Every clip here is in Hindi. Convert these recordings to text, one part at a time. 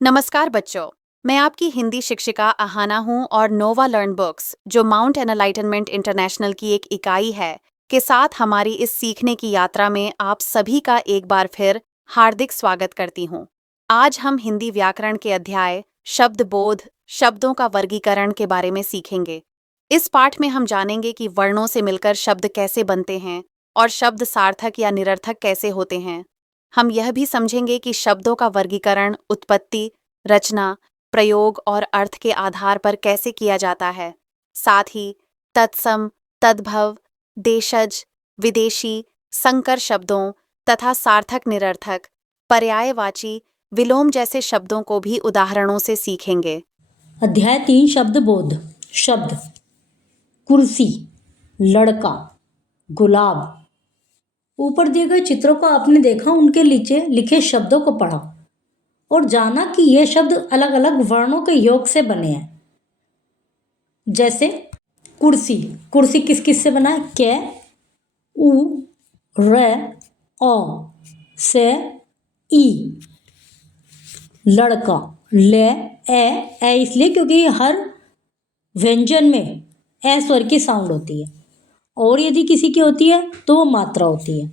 नमस्कार बच्चों, मैं आपकी हिंदी शिक्षिका आहाना हूँ और नोवा लर्न बुक्स, जो माउंट एनलाइटनमेंट इंटरनेशनल की एक इकाई है, के साथ हमारी इस सीखने की यात्रा में आप सभी का एक बार फिर हार्दिक स्वागत करती हूँ। आज हम हिंदी व्याकरण के अध्याय शब्द बोध, शब्दों का वर्गीकरण के बारे में सीखेंगे। इस पाठ में हम जानेंगे कि वर्णों से मिलकर शब्द कैसे बनते हैं और शब्द सार्थक या निरर्थक कैसे होते हैं। हम यह भी समझेंगे कि शब्दों का वर्गीकरण उत्पत्ति, रचना, प्रयोग और अर्थ के आधार पर कैसे किया जाता है। साथ ही तत्सम, तद्भव, देशज, विदेशी, संकर शब्दों तथा सार्थक निरर्थक, पर्यायवाची, विलोम जैसे शब्दों को भी उदाहरणों से सीखेंगे। अध्याय 3 शब्द बोध। शब्द कुर्सी, लड़का, गुलाब। ऊपर दिए गए चित्रों को आपने देखा, उनके नीचे लिखे शब्दों को पढ़ा और जाना कि ये शब्द अलग अलग वर्णों के योग से बने हैं। जैसे कुर्सी, कुर्सी किस किस से बना है? कै, उ, र, औ, से, ई। लड़का, ले, ए इसलिए क्योंकि हर व्यंजन में ए स्वर की साउंड होती है, और यदि किसी की होती है तो वो मात्रा होती है।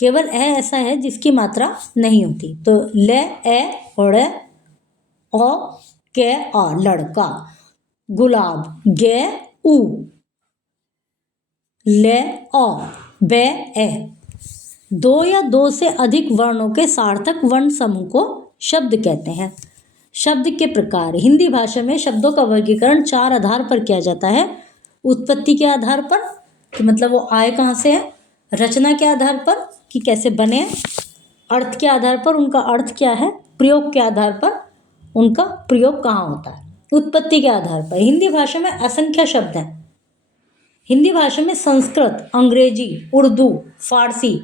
केवल ए ऐसा है जिसकी मात्रा नहीं होती। तो ले, ए, ओड़े, ओ, के, आ, लड़का। गुलाब, गे, उ, ले, ओ, बे, ए। दो या दो से अधिक वर्णों के सार्थक वर्ण समूह को शब्द कहते हैं। शब्द के प्रकार। हिंदी भाषा में शब्दों का वर्गीकरण 4 आधार पर किया जाता है। उत्पत्ति के आधार पर कि मतलब वो आए कहाँ से है, रचना के आधार पर कि कैसे बने, अर्थ के आधार पर उनका अर्थ क्या है, प्रयोग के आधार पर उनका प्रयोग कहाँ होता है। उत्पत्ति के आधार पर हिंदी भाषा में असंख्य शब्द हैं। हिंदी भाषा में संस्कृत, अंग्रेजी, उर्दू, फारसी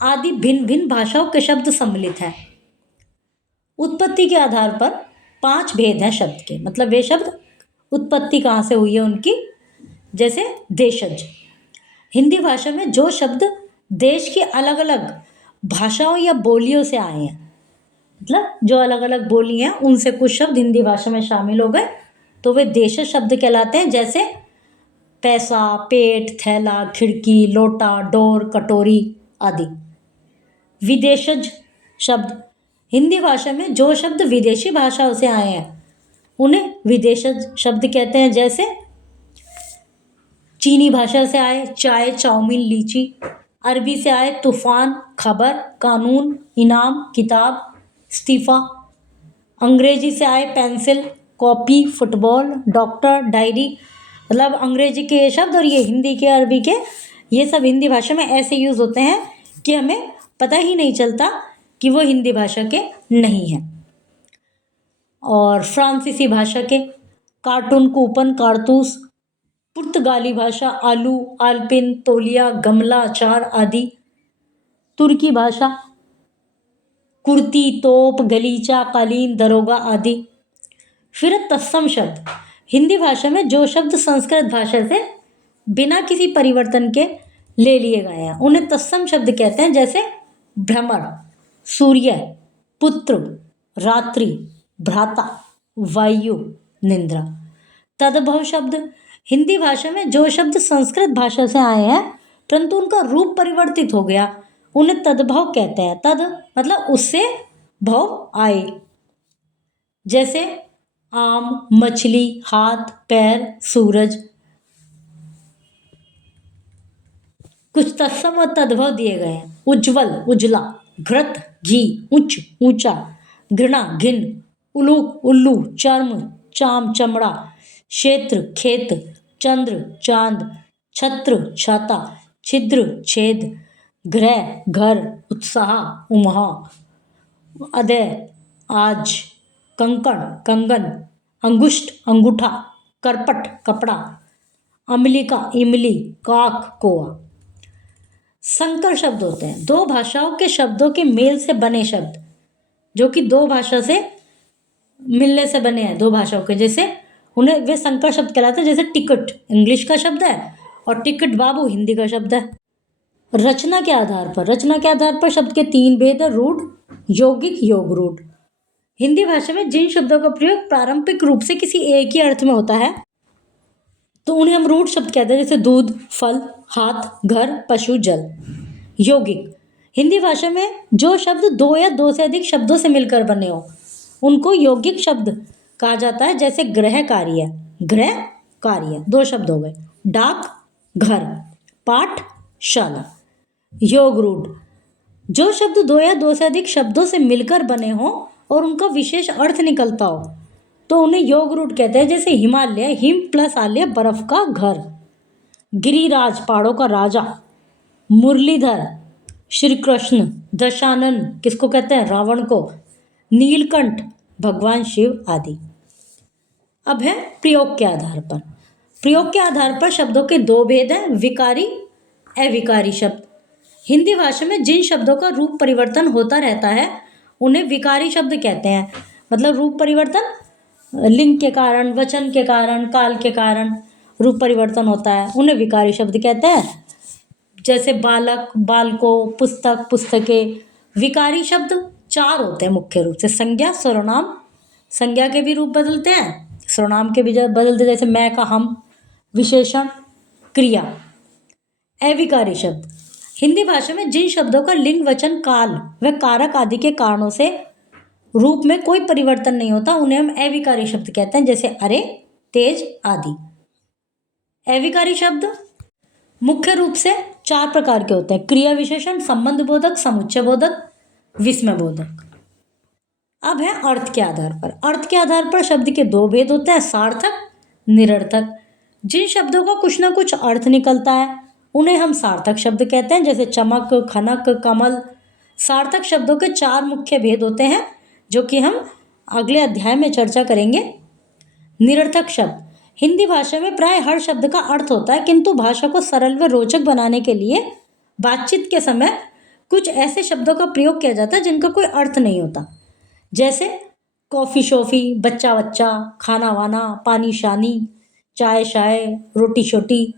आदि भिन्न भिन्न भाषाओं के शब्द सम्मिलित हैं। उत्पत्ति के आधार पर 5 भेद हैं शब्द के, मतलब वे शब्द उत्पत्ति कहाँ से हुई है उनकी। जैसे देशज, हिंदी भाषा में जो शब्द देश की अलग अलग भाषाओं या बोलियों से आए हैं, मतलब जो अलग अलग बोली हैं उनसे कुछ शब्द हिंदी भाषा में शामिल हो गए तो वे देशज शब्द कहलाते हैं। जैसे पैसा, पेट, थैला, खिड़की, लोटा, डोर, कटोरी आदि। विदेशज शब्द, हिंदी भाषा में जो शब्द विदेशी भाषाओं से आए हैं उन्हें विदेशज शब्द कहते हैं। जैसे चीनी भाषा से आए चाय, चाउमीन, लीची। अरबी से आए तूफान, खबर, कानून, इनाम, किताब, इस्तीफा। अंग्रेजी से आए pencil, copy, football, doctor, diary. मतलब अंग्रेजी के ये शब्द और ये हिंदी के, अरबी के, ये सब हिंदी भाषा में ऐसे यूज़ होते हैं कि हमें पता ही नहीं चलता कि वो हिंदी भाषा के नहीं हैं। और फ्रांसीसी भाषा के कार्टून, कूपन, कारतूस। पुर्तगाली भाषा आलू, आलपिन, तौलिया, गमला, अचार आदि। तुर्की भाषा कुर्ती, तोप, गलीचा, कालीन, दरोगा आदि। फिर तत्सम शब्द, हिंदी भाषा में जो शब्द संस्कृत भाषा से बिना किसी परिवर्तन के ले लिए गए हैं उन्हें तत्सम शब्द कहते हैं। जैसे भ्रमर, सूर्य, पुत्र, रात्रि, भ्राता, वायु, निद्रा। तद्भव शब्द, हिंदी भाषा में जो शब्द संस्कृत भाषा से आए हैं परंतु उनका रूप परिवर्तित हो गया उन्हें तद्भव कहते हैं। तद मतलब उससे भव आए। जैसे आम, मछली, हाथ, पैर, सूरज। कुछ तत्सम और तद्भव दिए गए हैं। उज्ज्वल, उजला, घृत, घी, उच्च, ऊंचा, घृणा, घिन, उलूक, उल्लू, चर्म, चाम, चमड़ा, क्षेत्र, खेत, चंद्र, चांद, छत्र, छाता, छिद्र, छेद, ग्रह, घर, उत्साह, उमहा, अदय, आज, कंकण, कंगन, अंगुष्ठ, अंगूठा, करपट, कपड़ा, अमलिका, इमली, काक, कोआ। संकर शब्द होते हैं दो भाषाओं के शब्दों के मेल से बने शब्द, जो कि दो भाषा से मिलने से बने हैं, दो भाषाओं के, जैसे उन्हें वे संकर शब्द कहलाते हैं। जैसे टिकट इंग्लिश का शब्द है और टिकट बाबू हिंदी का शब्द है। रचना के आधार पर, रचना के आधार पर शब्द के 3 भेद है। रूढ़, यौगिक, योग रूढ़। हिंदी भाषा में जिन शब्दों का प्रयोग पारंपरिक रूप से किसी एक ही अर्थ में होता है तो उन्हें हम रूढ़ शब्द कहते हैं, जैसे दूध, फल, हाथ, घर, पशु, जल। यौगिक, हिंदी भाषा में जो शब्द दो या दो से अधिक शब्दों से मिलकर बने हो उनको यौगिक शब्द कहा जाता है, जैसे गृह कार्य, गृह कार्य 2 शब्द हो गए, डाक, घर, पाठ, शाला। योग रूढ़, जो शब्द दो या दो से अधिक शब्दों से मिलकर बने हो और उनका विशेष अर्थ निकलता हो तो उन्हें योग रूढ़ कहते हैं, जैसे हिमालय, हिम प्लस आलय, बर्फ का घर। गिरिराज, पहाड़ों का राजा। मुरलीधर, श्री कृष्ण। दशानन, किसको कहते हैं? रावण को। नीलकंठ, भगवान शिव आदि। अब है प्रयोग के आधार पर। प्रयोग के आधार पर शब्दों के 2 भेद हैं, विकारी, अविकारी शब्द। हिंदी भाषा में जिन शब्दों का रूप परिवर्तन होता रहता है उन्हें विकारी शब्द कहते हैं। मतलब रूप परिवर्तन लिंग के कारण, वचन के कारण, काल के कारण रूप परिवर्तन होता है, उन्हें विकारी शब्द कहते हैं। जैसे बालक, बालकों, पुस्तक, पुस्तकें। विकारी शब्द 4 होते हैं मुख्य रूप से, संज्ञा, सर्वनाम। संज्ञा के भी रूप बदलते हैं, सर्वनाम के भी बदलते हैं, जैसे मैं का हम। विशेषण, क्रिया। अविकारी शब्द, हिंदी भाषा में जिन शब्दों का लिंग, वचन, काल व कारक आदि के कारणों से रूप में कोई परिवर्तन नहीं होता उन्हें हम अविकारी शब्द कहते हैं, जैसे अरे, तेज आदि। अविकारी शब्द मुख्य रूप से 4 प्रकार के होते हैं, क्रिया विशेषण, संबंध बोधक, समुच्चय बोधक, विस्मय बोधक। अब है अर्थ के आधार पर। अर्थ के आधार पर शब्द के 2 भेद होते हैं, सार्थक, निरर्थक। जिन शब्दों का कुछ ना कुछ अर्थ निकलता है उन्हें हम सार्थक शब्द कहते हैं, जैसे चमक, खनक, कमल। सार्थक शब्दों के 4 मुख्य भेद होते हैं जो कि हम अगले अध्याय में चर्चा करेंगे। निरर्थक शब्द, हिंदी भाषा में प्राय हर शब्द का अर्थ होता है, किंतु भाषा को सरल व रोचक बनाने के लिए बातचीत के समय कुछ ऐसे शब्दों का प्रयोग किया जाता है जिनका कोई अर्थ नहीं होता, जैसे कॉफ़ी शॉफ़ी, बच्चा बच्चा, खाना वाना, पानी शानी, चाय शाय, रोटी शोटी।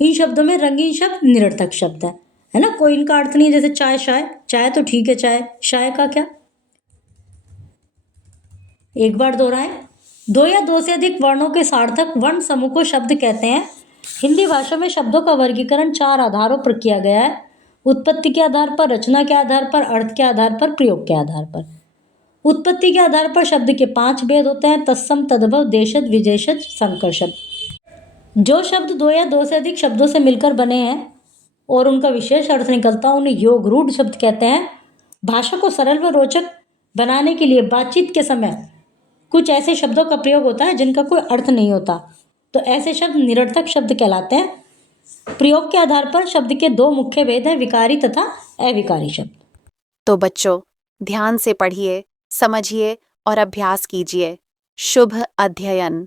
इन शब्दों में रंगीन शब्द निरर्थक शब्द है ना, कोई इनका अर्थ नहीं है। जैसे चाय शाय, चाय तो ठीक है, चाय शाय का क्या। एक बार दोहराएं, 2 या 2 से अधिक वर्णों के सार्थक वर्ण समूह को शब्द कहते हैं। हिंदी भाषा में शब्दों का वर्गीकरण 4 आधारों पर किया गया है, उत्पत्ति के आधार पर, रचना के आधार पर, अर्थ के आधार पर, प्रयोग के आधार पर। उत्पत्ति के आधार पर शब्द के 5 भेद होते हैं, तत्सम, तद्भव, देशज, विशेषज, संकर शब्द। जो शब्द 2 या 2 से अधिक शब्दों से मिलकर बने हैं और उनका विशेष अर्थ निकलता है उन्हें योग रूढ़ शब्द कहते हैं। भाषा को सरल व रोचक बनाने के लिए बातचीत के समय कुछ ऐसे शब्दों का प्रयोग होता है जिनका कोई अर्थ नहीं होता, तो ऐसे शब्द निरर्थक शब्द कहलाते हैं। प्रयोग के आधार पर शब्द के 2 मुख्य भेद हैं, विकारी तथा अविकारी शब्द। तो बच्चों, ध्यान से पढ़िए, समझिए और अभ्यास कीजिए। शुभ अध्ययन।